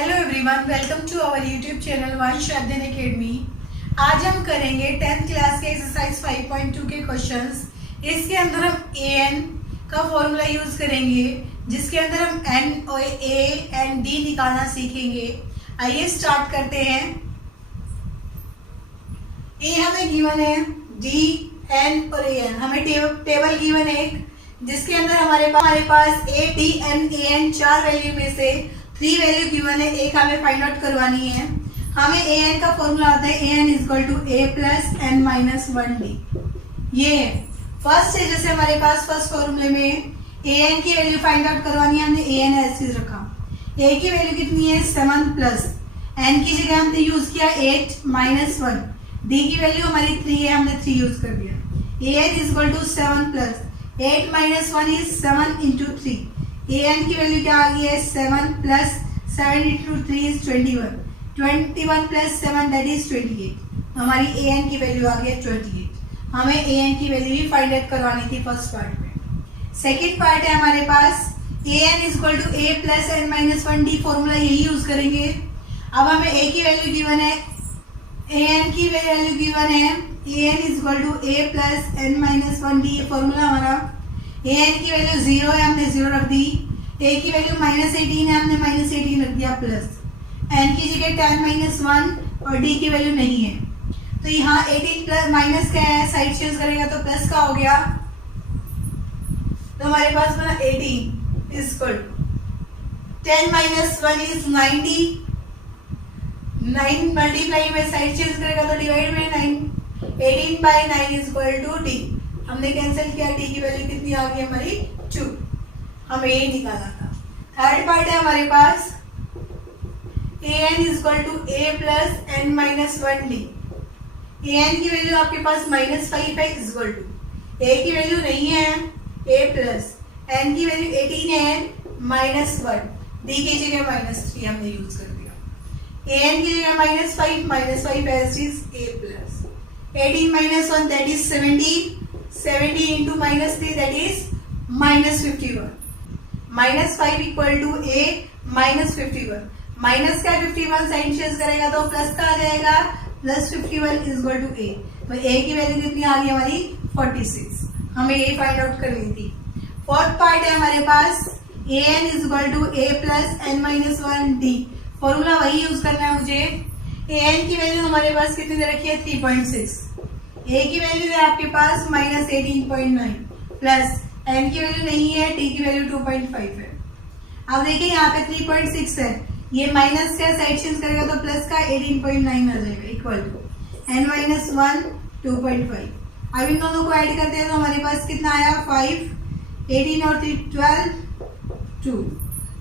Hello everyone, welcome to our YouTube channel Vansh Adhyayan academy. आज हम करेंगे 10th क्लास के एक्सरसाइज 5.2 के क्वेश्चंस। इसके अंदर हम an का फॉर्मूला यूज करेंगे, जिसके अंदर हम n और a एंड d निकालना सीखेंगे। आइए स्टार्ट करते हैं। a हमें गिवन है, d, n और an हमें टेबल गिवन है एक, जिसके अंदर हमारे पास a, d, n, an चार वैल्यू में से 3 वैल्यू गिवन है, एक हमें फाइंड आउट करवानी है। हमें an का फॉर्मूला आता है an equal to a plus n minus 1d। ये है फर्स्ट है, जैसे हमारे पास फर्स्ट फॉर्मूले में an की वैल्यू फाइंड आउट करवानी है, हमने an ऐसे रखा। a की वैल्यू कितनी है 7 प्लस n की जगह हमने यूज किया 8 माइनस 1। d की वैल्यू हमारी 3 है, हमने 3 यूज कर दिया। an equal to 7 plus 8 minus 1 is 7 into 3। an की वैल्यू क्या आ गई है 7 plus 7 into 3 is 21। 21 plus 7 that is 28। हमारी an की वैल्यू आ गई है 28। हमें an की वैल्यू भी फाइंड आउट करवानी थी फर्स्ट पार्ट में। सेकेंड पार्ट है हमारे पास an equal to a plus n minus 1d, formula यही यूज करेंगे। अब हमें a की वैल्यू गिवन है, an की वैल्यू गिवन है an equal to a plus n minus 1d, formula हमारा an की वैल्यू 0 है, हमने 0 रख दी। a की वैल्यू माइनस 18 है, हमने माइनस 18 रख दिया प्लस n की जगह 10 माइनस 1 और d की वैल्यू नहीं है, तो यहाँ 18 प्लस माइनस क्या है, साइड चेंज करेगा तो प्लस का हो गया। तो हमारे पास बना 18 इक्वल 10 माइनस 1 इज 90। 9 मल्टीप्लाई में साइड चेंज करेगा तो डिवाइड में 9। 18 बाई 9 इक्वल टू d। हमने कैंसिल किया, d की वैल्यू कितनी आ गई हमारी 2। हमें ये निकाला था। थर्ड पार्ट है हमारे पास an equal to a plus n minus 1d। an की वैल्यू आपके पास माइनस 5 है इक्वल टू a की वैल्यू नहीं है a प्लस n की वैल्यू 18 है माइनस 1, d की जगह माइनस 3 हमने यूज कर दिया। an की जगह माइनस 5 एज is a plus 18 minus 1 that is 70 into minus 3 that is minus 51। Minus 5 equal to a minus 51। Minus का 51 साइन चेंज करेगा तो प्लस का आ जाएगा, प्लस 51 इक्वल टू a। तो a की वैल्यू कितनी आ गई हमारी 46। हमें ये फाइंड आउट करनी थी। फोर्थ पार्ट है हमारे पास an equal to a plus n minus 1d, formula वही यूज करना है मुझे। an की वैल्यू हमारे पास कितनी दे रखी है 3.6। a की वैल्यू है आपके पास माइनस 18.9 प्लस n की वैल्यू नहीं है, t की वैल्यू 2.5 है। अब देखिए यहाँ पे 3.6 है, ये माइनस से साइड चेंज करेगा तो प्लस का 18.9 आ जाएगा इक्वल टू n माइनस 1 2.5। अब इन दोनों को ऐड करते हैं तो हमारे पास कितना आया 5, 18 और 3 12, 2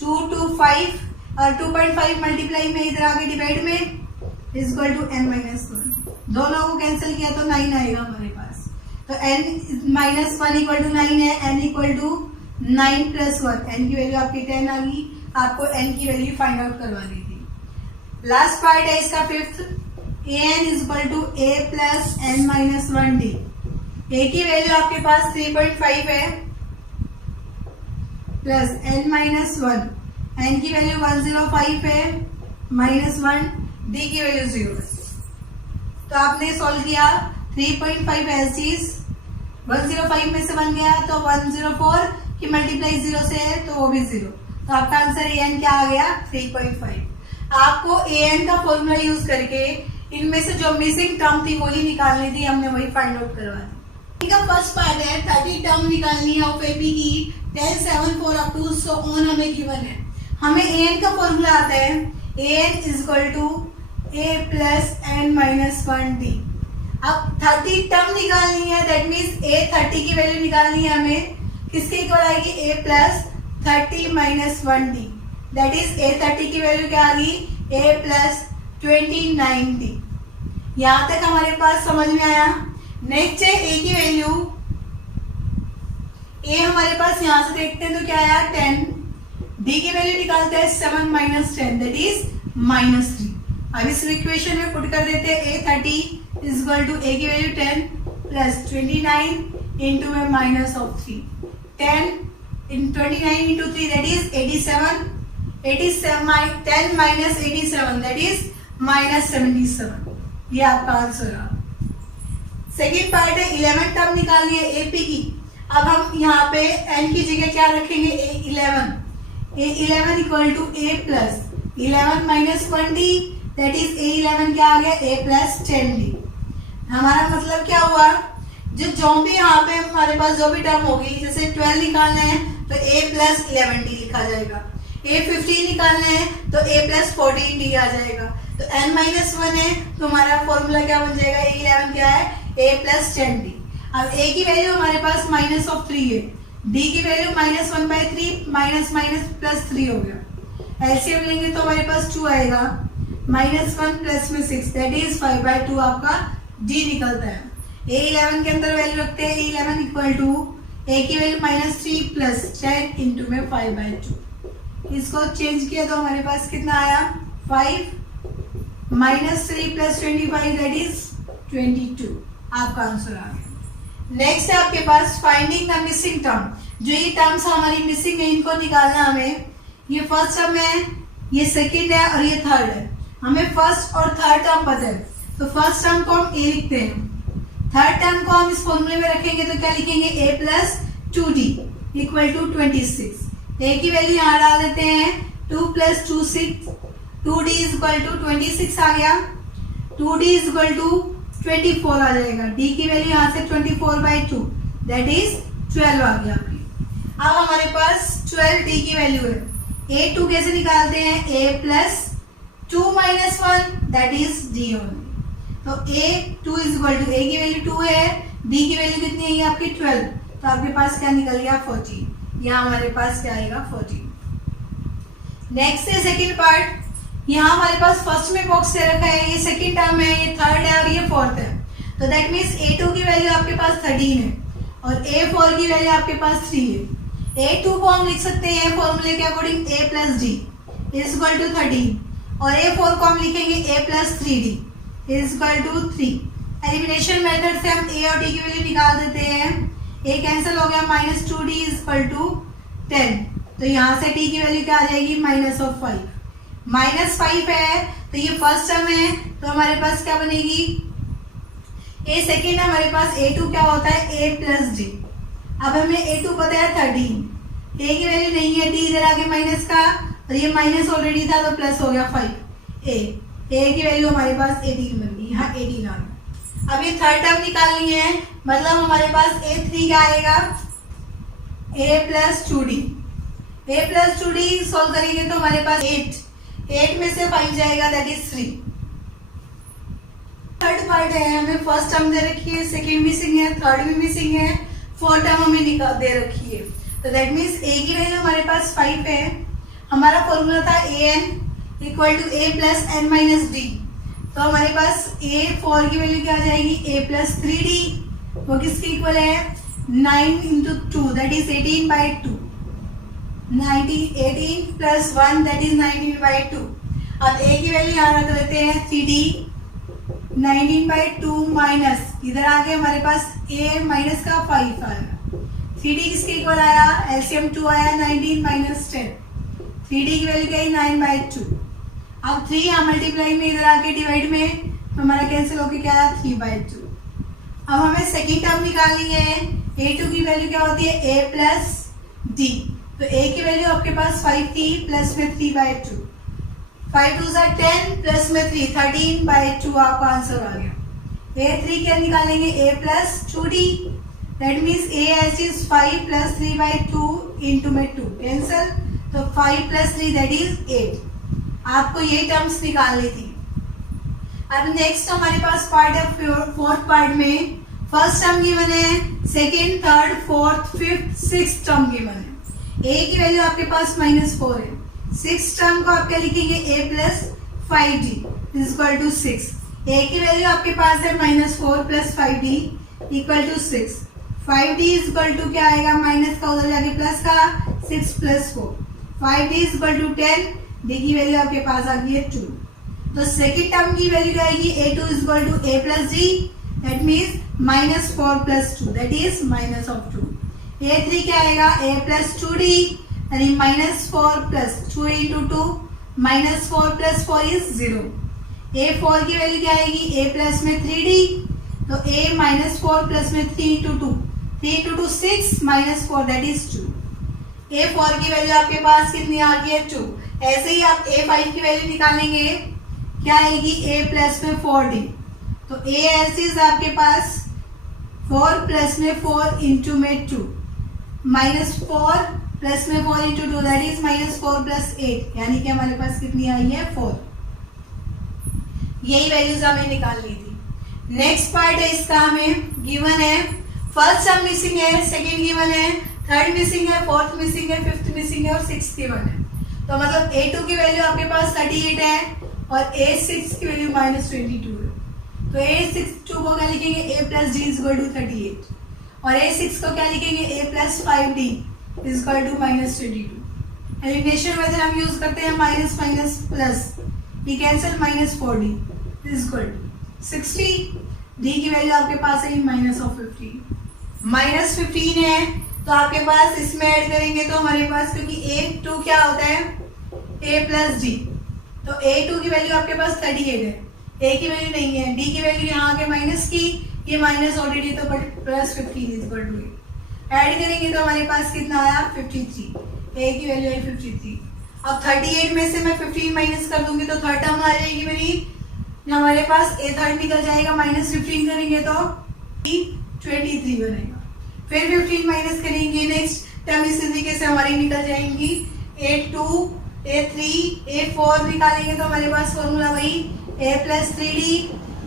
2 2 5 और 2.5 मल्टीप्लाई में इधर आगे डिवाइड में इक्वल टू n माइनस 1। दोनों को कैंसिल किया तो 9 आएगा हमारे पास। तो n माइनस 1 इक्वल टू 9 है, n equal to 9 plus 1, n की वैल्यू आपकी 10 आ गई। आपको n की वैल्यू फाइंड आउट करवानी थी। लास्ट पार्ट है इसका fifth, an equal to a plus n minus 1d। a की वैल्यू आपके पास 3.5 है प्लस n माइनस 1, n की वैल्यू 105 है माइनस 1, d की वैल्यू 0 है। तो आपने सॉल्व किया 3.5 एज इज 105 में से बन गया तो 104 की मल्टीप्लाई 0 से है तो वो भी 0। तो आपका आंसर an क्या आ गया 3.5। आपको an का फॉर्मूला यूज करके इनमें से जो मिसिंग टर्म थी वही निकालनी थी, हमने वही फाइंड आउट करवा दी। ठीक है, फर्स्ट पार्ट है 30 टर्म निकालनी है ऑफ एपी की 10 7 4 अप टू सो ऑन हमें गिवन है। हमें an का फॉर्मूला आता है an equal to a plus n minus 1d। अब 30 टर्म निकालनी है, दैट मीन्स a 30 की वैल्यू निकालनी है हमें, किसके इक्वल आएगी a plus 30 minus 1d, that is a 30 की वैल्यू क्या आ गई a प्लस 29d। यहां तक हमारे पास समझ में आया। नेक्स्ट है a की वैल्यू, a हमारे पास यहां से देखते हैं तो क्या आया 10, d की वैल्यू निकालते हैं 7 माइनस 10 दैट इज माइनस 3। अब इस इक्वेशन में पुट कर देते हैं a 30 इक्वल टू a की वैल्यू 10 प्लस 29 इंटू में minus of 3। 10 in 29 into 3 that is 87 87 10 minus 87 that is minus 77। ये आपका आंसर है। सेकेंड पार्ट है 11 टर्म निकालनी है एपी की। अब हम यहाँ पे एन की जगह क्या रखेंगे, A11 equal to a plus 11 minus 1d that is A11 क्या आ गया, a प्लस 10d। हमारा मतलब क्या हुआ, जो भी यहाँ पे हमारे पास जो भी टर्म होगी, जैसे 12 निकालना है तो a प्लस 11d लिखा जाएगा, A15 निकालना है तो a प्लस 14d आ जाएगा। तो n माइनस 1 है तो हमारा फॉर्मूला क्या बन जाएगा, A11 क्या है, a प्लस 10d। अब a की वैल्यू हमारे पास माइनस ऑफ 3 है, d की value minus 1/3 minus minus plus 3 हो गया। एलसीएम लेंगे तो हमारे पास 2 आएगा, माइनस 1 प्लस में 6 दैट इज 5/2 आपका d निकलता है। A11 के अंदर वैल्यू रखते हैं, A11 इक्वल टू a की वैल्यू माइनस 3 प्लस 10 इंटू में 5/2। इसको चेंज किया तो हमारे पास कितना आया, 5 माइनस 3 प्लस 25 दैट इज 22। आपका आंसर आ गया। नेक्स्ट है आपके पास फाइंडिंग द मिसिंग टर्म। जो ये टर्म्स हमारी मिसिंग है इनको निकालना हमें। ये फर्स्ट टर्म है, ये सेकंड है और ये थर्ड है। हमें फर्स्ट और थर्ड टर्म पता है तो फर्स्ट टर्म को हम a लिखते हैं, थर्ड टर्म को हम इस फॉर्मूले में रखेंगे तो क्या लिखेंगे, a plus 2d equal to 26। a की वैल्यू यहाँ डाल देते हैं, 2 plus 2 6, 2d is equal to 26 आ गया, 2d इज इक्वल टू 24 आ जाएगा, d की वैल्यू यहाँ से 24/2 दैट इज 12 आ गया आपकी। अब हमारे पास 12d की वैल्यू है, a2 कैसे निकालते हैं, a plus 2 minus 1 that is d only. तो a2 is equal to, a की वैल्यू 2 है, d की वैल्यू कितनी है आपकी 12, तो आपके पास क्या निकल गया 14। यहाँ हमारे पास क्या आएगा 14। नेक्स्ट है सेकेंड पार्ट। यहाँ हमारे पास फर्स्ट में बॉक्स दे रखा है, ये सेकंड टर्म है, ये थर्ड है और ये फोर्थ है। तो दैट मीन्स A2 की वैल्यू आपके पास 13 है और A4 की वैल्यू आपके पास 3 है। A2 को हम लिख सकते हैं फॉर्मूले के according a plus d is equal to 13 और A4 को हम लिखेंगे a plus 3d is equal to 3। Elimination method से हम a और d की वैल्यू निकाल देते हैं, a कैंसिल हो गया, minus 2d is equal to 10। तो यहाँ से d की वैल्यू क्या आ जाएगी, माइनस ऑफ 5। माइनस 5 है तो ये फर्स्ट टर्म है तो हमारे पास क्या बनेगी, a सेकेंड है, हमारे पास A2 क्या होता है, a प्लस d। अब हमें A2 पता है 13, a की वैल्यू नहीं है, d इधर आगे माइनस का और ये माइनस ऑलरेडी था तो प्लस हो गया 5। a की वैल्यू हमारे पास 18 बन गई, यहाँ 18 आ गया। अब ये थर्ड टर्म निकालनी है, मतलब हमारे पास A3 क्या आएगा, a plus 2d। a plus 2d solve करेंगे तो हमारे पास 8 में से 5 जाएगा दैट इज 3। थर्ड पार्ट है, हमें फर्स्ट टर्म दे रखी है, सेकंड मिसिंग है, थर्ड भी मिसिंग है, फोर्थ टर्म हमें निकाल दे रखी है। तो दैट मीन्स a की वैल्यू हमारे पास 5 है। हमारा फॉर्मूला था an equal to a plus n minus d। तो हमारे पास A4 की वैल्यू क्या आ जाएगी, a प्लस 3d, वो किसके इक्वल है, 9 into 2 that is 18/2, 18 plus 1 that is 19/2। अब a की वैल्यू यहाँ रख लेते हैं 3d, 19/2 माइनस इधर आगे हमारे पास a माइनस का 5 आएगा, 3d किसके इक्वल आया, एलसीएम 2 आया, 19 माइनस 10, 3d की वैल्यू क्या है 9/2। अब 3 यहाँ मल्टीप्लाई में इधर आके डिवाइड में तो हमारा कैंसिल होके क्या आया 3/2। अब हमें सेकेंड टर्म निकालनी है, a2 की वैल्यू क्या होती है, a प्लस d। तो a की वैल्यू आपके पास 5 थी प्लस में 3/2, 5 2 10 प्लस में 3 13/2 आपका आंसर आ गया। A3 क्या निकालेंगे, a plus 2d that means a एज इज 5 प्लस 3/2 इंटू में 2 कैंसल, तो 5 प्लस 3 दैट इज 8। आपको ये टर्म्स निकालनी थी। अब नेक्स्ट हमारे पास पार्ट है फोर्थ पार्ट में, फर्स्ट टर्म गिवन है, second third fourth fifth sixth term given है। a की वैल्यू आपके पास -4 है, सिक्स टर्म को आप क्या लिखेंगे, a plus 5d is equal to 6। a की वैल्यू आपके पास है -4 plus 5d equal to 6। 5d is equal to क्या आएगा, माइनस का उधर जाके प्लस का, 6 plus 4, 5d is equal to 10, d की वैल्यू आपके पास आ गई है 2। तो सेकेंड टर्म की वैल्यू आएगी a2 is equal to a plus d that means -4 plus 2 that is minus of 2। a3 क्या आएगा, a प्लस 2d यानी -4 plus 2 into 2 -4 plus 4 is 0। A4 की वैल्यू क्या आएगी, A प्लस में 3D, तो A -4 प्लस में 3 into 2, 3 into 2 6 -4 that is 2। A4 की वैल्यू आपके पास कितनी आ गई है 2। ऐसे ही आप A5 की वैल्यू निकालेंगे, क्या आएगी, A प्लस में 4D, तो A ऐसे आपके पास 4 प्लस में 4 इंटू में 2, -4 प्लस में 4 इंटू 2 दैट इज -4 प्लस 8, यानी कि हमारे पास कितनी आई है 4। यही वैल्यूज हमें निकालनी थी। नेक्स्ट पार्ट है इसका, हमें गिवन है फर्स्ट सम मिसिंग है, सेकंड गिवन है, थर्ड मिसिंग है, फोर्थ मिसिंग है, फिफ्थ मिसिंग है और सिक्स्थ गिवन है। तो मतलब A2 की वैल्यू आपके पास 38 है और A6 की वैल्यू -22 है। तो A6 को क्या लिखेंगे, A plus d is equal to 38 और A6 को क्या लिखेंगे, A plus 5D is equal to -22। Elimination method हम यूज करते हैं माइनस माइनस प्लस, ये cancel -4D is equal to 60। D की वैल्यू आपके पास है -15, -15 है तो आपके पास इसमें ऐड करेंगे तो हमारे पास, क्योंकि A2 क्या होता है A प्लस डी, तो A2 की वैल्यू आपके पास 38 है, A की वैल्यू नहीं है, D की वैल्यू यहाँ आके माइनस की, ये माइनस ODD तो plus 15 is equal to add करेंगे तो हमारे पास कितना आया 53, A की वैल्यू आई 53। अब 38 में से मैं 15 माइनस कर दूंगी तो थर्ड टर्म आ जाएगी मेरी, हमारे पास A थर्ड निकल जाएगा, -15 करेंगे तो 23 बनेगा, फिर 15 माइनस करेंगे, नेक्स्ट टर्म इसी तरीके से हमारी निकल जाएंगी। A2 A3 A4 निकालेंगे तो हमारे पास फॉर्मूला वही A प्लस 3D,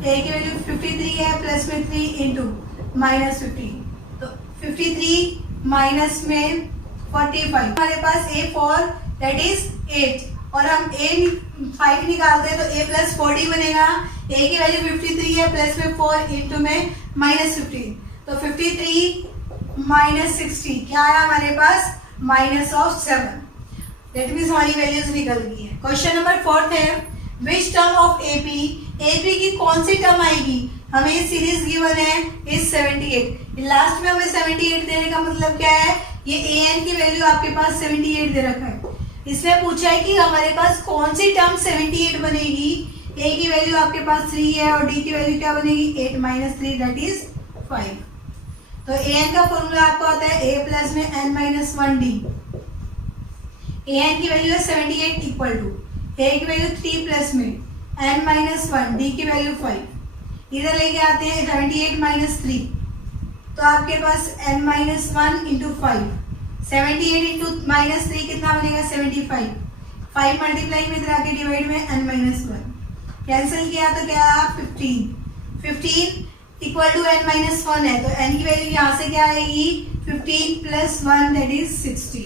A की वैल्यू 53 है, प्लस में 3 इंटू -15, तो 53 माइनस में 45, हमारे पास A4 दैट इज 8 और हम A5 निकालते हैं तो A प्लस 40 बनेगा, A की वैल्यू 53 है, प्लस में 4 इंटू में -15, तो 53 -60 क्या आया हमारे पास -7, दैट मीन्स हमारी वैल्यूज निकल गई है। क्वेश्चन नंबर 4 है, विच टर्म ऑफ AP की कौन सी टर्म आएगी, हमें सीरीज गिवन है इज 78, लास्ट में हमें 78 देने का मतलब क्या है, ये AN की वैल्यू आपके पास 78 दे रखा है, इसमें पूछा है कि हमारे पास कौन सी टर्म 78 बनेगी। A की वैल्यू आपके पास 3 है और D की वैल्यू क्या बनेगी 8 - 3 दैट इज 5। तो AN का फॉर्मूला आपको आता है A प्लस में n-1D, AN की वैल्यू है 78 इक्वल टू A की वैल्यू 3 प्लस में n-1 D की वैल्यू 5, इधर लेके आते हैं 78 - 3 तो आपके पास n-1 इंटू 5, 78 इंटू -3 कितना बनेगा 75, 5 मल्टीप्लाई में इधर आके डिवाइड में n-1 कैंसिल किया तो क्या 15 इक्वल टू n-1 है, तो n की वैल्यू यहाँ से क्या आएगी 15 प्लस 1 दैट इज 60,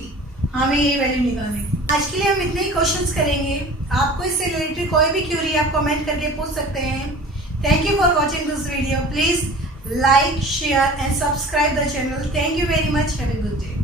हमें ये वैल्यू निकालनी है। आज के लिए हम इतने ही क्वेश्चंस करेंगे, आपको इससे रिलेटेड कोई भी क्यूरी आप कमेंट करके पूछ सकते हैं। Thank you for watching this video, please like, share and subscribe the channel. Thank you very much. Have a good day.